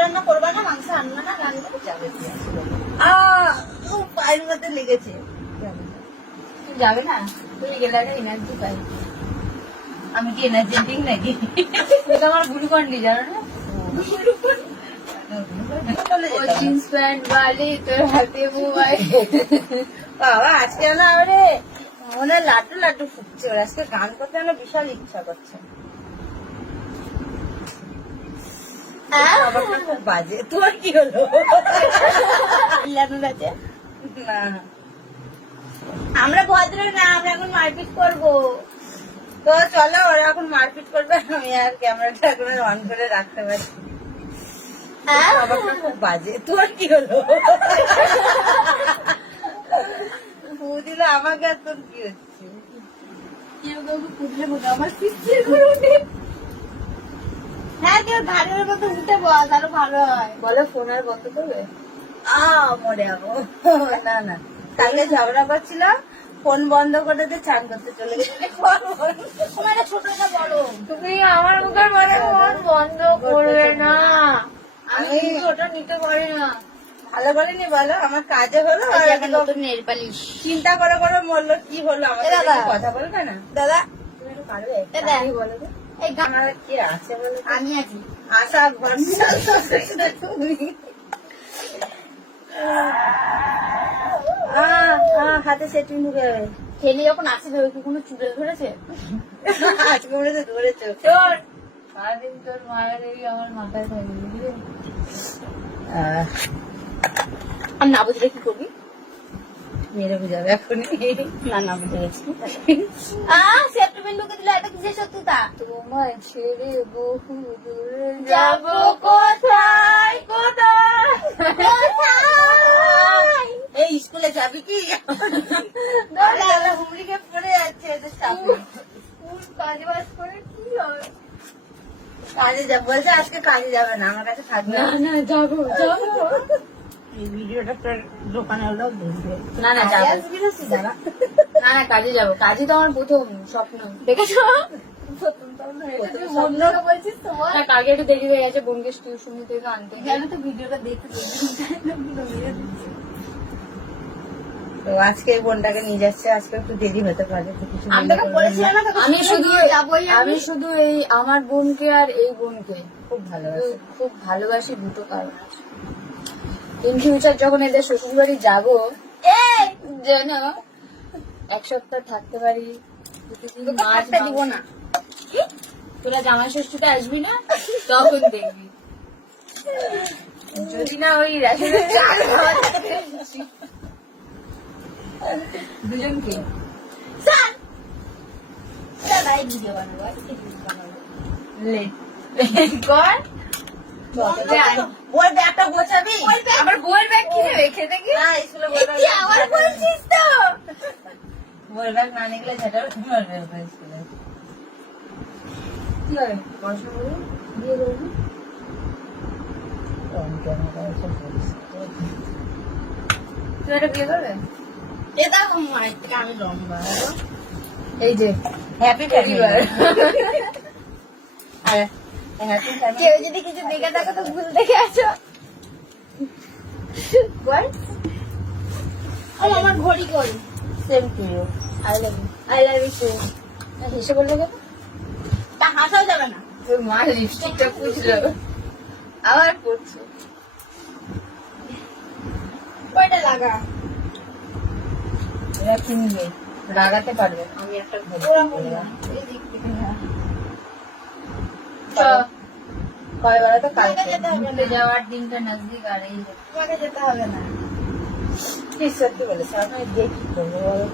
রান্না করবা না, মাংস আনবা না, রান্না যাবে পায়ের মধ্যে লেগেছে। যাবে না, তুই গেলে একটা এনার্জি পাই। আমি কি এনার্জি ড্রিঙ্ক নাকি? এটা আমার গ্লুকন্ডি, জানো না? জিন্স প্যান্ট বালি তোর হাতে মোবাইল। বাবা আজকে না আমারে মনে লাড্ডু লাড্ডু ফুটছে। ওর আজকে গান করতে আমার বিশাল ইচ্ছা করছে। খুব বাজে। তোর কি হলো? না আমরা ভদ্র না, আমরা এখন মারপিট করবো। তো চলো, ওরা এখন মারপিট করবে, আমি আর ক্যামেরাটা এখন অন করে রাখতে পারি। খুব বাজে। তোর কি হলো? দিল আমাকে। আর তোর কি হচ্ছে? হ্যাঁ, কেউ ধারের মতো উঠে বল, আরো ভালো হয়। বলে ফোন আর বন্ধ করবে। মরে যাবো। না না, কালকে ঝগড়া করছিল, ফোন বন্ধ করে দিয়ে চান করতে চলে গেছে। ছোট না বড়, তুমি আমার মুখের মানে ফোন বন্ধ করবে না। আমি ছোট নিতে পারি না। ভালো বলিনি, বলো আমার কাজে হলো। নেল পালিশ চিন্তা করে করে মরলো, কি হলো? আমাদের কথা বলবে না দাদা? তুমি একটু পারবে? বলো তো, এই আমার কি আছে বলো? আমি আছি, আশা ভরসা তুমি। হাতে সেটিং ঢুকে যাবে। ছেলে যখন আসে ভেবে কি কোনো চুড়ে ধরেছে? আজকে মনে হচ্ছে ধরেছে। তোর সারাদিন তোর মায়া দেবী আমার মাথায় থাকে, বুঝলি? আর না বুঝলে কি করবি? মেরে বুঝাবে এখনই। না বুঝে গেছি। সেপ্টেম্বর ঢুকে দিলে এটা কিসের সত্যতা? তোমায় ছেড়ে বহু দূরে যাবো কোথায় কোথায়। এই স্কুলে যাবি কি? হুমড়িকে পড়ে যাচ্ছে। কাজ বাজ করে কি হবে? কাজে যাবো বলছে, আজকে কাজে যাবে না, আমার কাছে থাকবে না। যাবো যাবো। এই ভিডিওটা তোর দোকানে হলো দেখবে। না না যাবো, না না কাজে যাবো। কাজে তো আমার প্রথম স্বপ্ন, দেখেছো? কালকে একটু দেরি হয়ে গেছে, বোনকে টিউশন থেকে আনতে। জানো তো ভিডিওটা দেখতে তো আজকে বোনটাকে নিয়ে যাচ্ছে। আজকে একটু দেরি হতে পারে। আমি শুধু এই আমার বোনকে আর এই বোনকে খুব ভালোবাসি দুটো কারণ আছে। ইন ফিউচার যখন এদের শ্বশুর বাড়ি যাবো, যেন এক সপ্তাহ থাকতে পারি। দিব না, তোরা জামাই ষষ্ঠীতে আসবি না, তখন দেখবি। যদি না ওই দুজনকে ভিডিও বানাবো বই ব্যাগটা গোছাবি। আমার বইয়ের ব্যাগ কিনে রেখে দেখি। আমার বলছিস তো, বইয়ের ব্যাগ না নিলে সেটা মারবে স্কুলে। কি হয় পড়াশোনা করে বিয়ে করবি? তুই একটা বিয়ে করবে? এটা মায়ের থেকে আমি লম্বা। এই যে হ্যাপি পরিবার। কেউ যদি কিছু দেখে থাকো তো ভুল দেখে আছো। আমার ঘড়ি করি। Same to you. I love you too. হেসে বললে কেন? তা হাসাও যাবে না। তোর মা লিপস্টিকটা পুছলো, আবার পড়ছে। কয়টা লাগা? এরা কিনবে, লাগাতে পারবে। আমি একটা ঘড়ি কয়বার তো কালকে যাওয়ার দিনটা নজদিক। আর এই তোমাকে যেতে হবে না। কি সত্যি বলেছে, আমি দেখি করবো বলো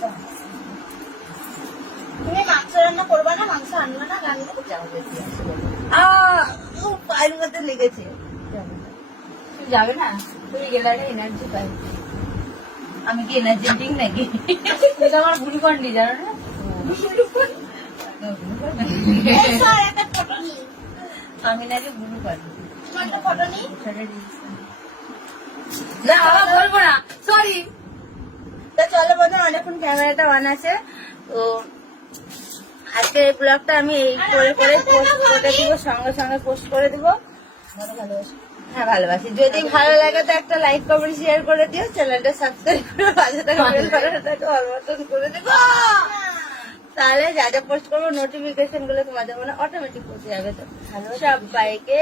তো। তুমি মাংস রান্না করবা না, মাংস আনবা না, রান্না যাবে। পায়ের মধ্যে লেগেছে। তুই যাবে না, তুই গেলে একটা এনার্জি পাই। আমি কি এনার্জি ড্রিঙ্ক নাকি? এটা আমার গ্লুকন্ডি, জানো না? আমি নাকি গুরু পারি। তোমার তো ফটো নেই? না বাবা বলবো না, সরি। তো চলো বন্ধু, অনেকক্ষণ ক্যামেরাটা অন আছে। তো আজকে এই ব্লগটা আমি এই করে পোস্ট করে দিব, সঙ্গে সঙ্গে পোস্ট করে দিব। হ্যাঁ ভালোবাসি। যদি ভালো লাগে তো একটা লাইক কমেন্ট শেয়ার করে দিও, চ্যানেলটা সাবস্ক্রাইব করে পাশে থাকা বেল বাটনটাকে অল বাটন করে দেবো, তাহলে যা যা পোস্ট করবো নোটিফিকেশন গুলো তোমাদের মনে অটোমেটিক পৌঁছে যাবে। তো সবাইকে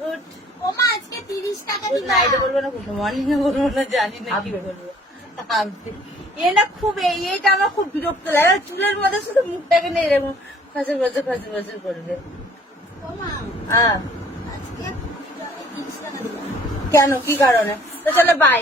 গুড আজকে 30 টাকা গুড নাইট বলবো না, গুড মর্নিং বলবো না, জানি না কি বলবো। এ না খুব এইটা আমার খুব বিরক্ত লাগে, চুলের মধ্যে শুধু মুখটাকে নিয়ে এরকম খসর খসর খসর খসর করবে। আজকে 30 টাকা দিলাম। কেন, কি কারণে? তো চলো বাই।